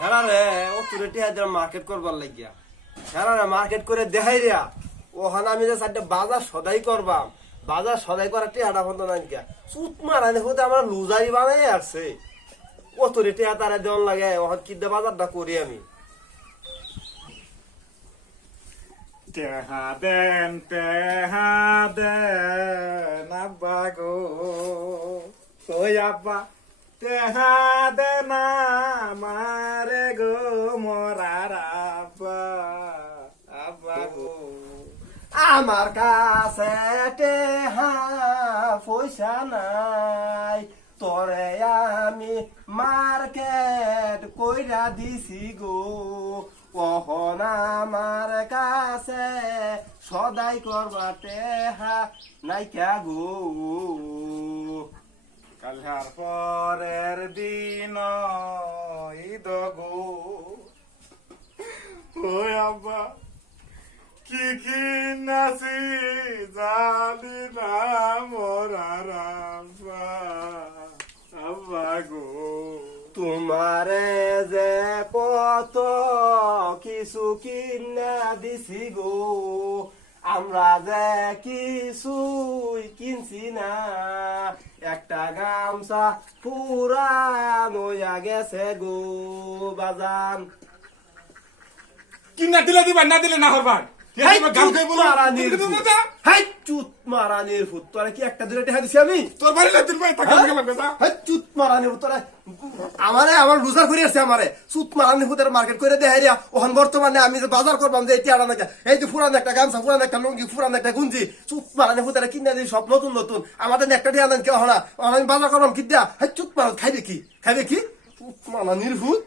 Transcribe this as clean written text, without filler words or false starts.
হেরা রে ও তুলে টিয়া দিলাম মার্কেট করবার লাগিয়া। হেরা রে মার্কেট করে দেখাই রিয়া ওখানে আমি যে চারটে বাজার সদাই করবাম, বাজার সদাই করার টিয়াটা বন্ধ নাই গিয়া চুত মারানি হতে আমার লুজারি বানাই আসছে। ও তুলে টিয়া তারা দেওয়ান লাগে ওখানে কিদ্দে বাজারটা করি আমি। তেহা দেন আব্বা গো, ওই আব্বা তেহা দেন আমারে গো মরার আব্বা, আব্বা গো। আমার কাছে টেহা পয়সা নাই, তরে আমি মার্কেট কইরা দিছি গো। কখন আমার কাছে সদাই করবা টেহা নাইকা গো। কালহার পরের দিন ঈদ গো, ওই আব্বা কি নাসি জানি না মরার আব্বা, আব্বা গো। তোমারে যে কত কিছু কিনা দিছি গো, আমরা যে কিছুই কিনছি না। একটা গামছা পুরান হইয়া গেছে গো বাজান। কি না দিলে দিবা, না দিলে না হরবার। হাই চুত মারানির ফুট, তোরা কি একটা দুটো টেহা দিছি আমি? তোর বাড়ি দিন ভাই থাকা গেলাম কথা। হাই চুত মারানির ফুট, তোরা আমারে আমার রোজগার করে আছে আমারে চুত মারানির ফুটের মার্কেট করে দেখাই রিয়া। ওখান বর্তমানে আমি যে বাজার করবাম যে এটি আনা নাকি, এই যে পুরান একটা গামছা, পুরান একটা লুঙ্গি, পুরান একটা গুঞ্জি, চুত মারানির ফুটের কিনে দিই সব নতুন নতুন। আমাদের একটা টিয়া নেন কেউ হরা, আমি বাজার করবাম কি দিয়া। হাই চুত মারান খাইবে কি, খাইবে কি চুত মারানির ফুট।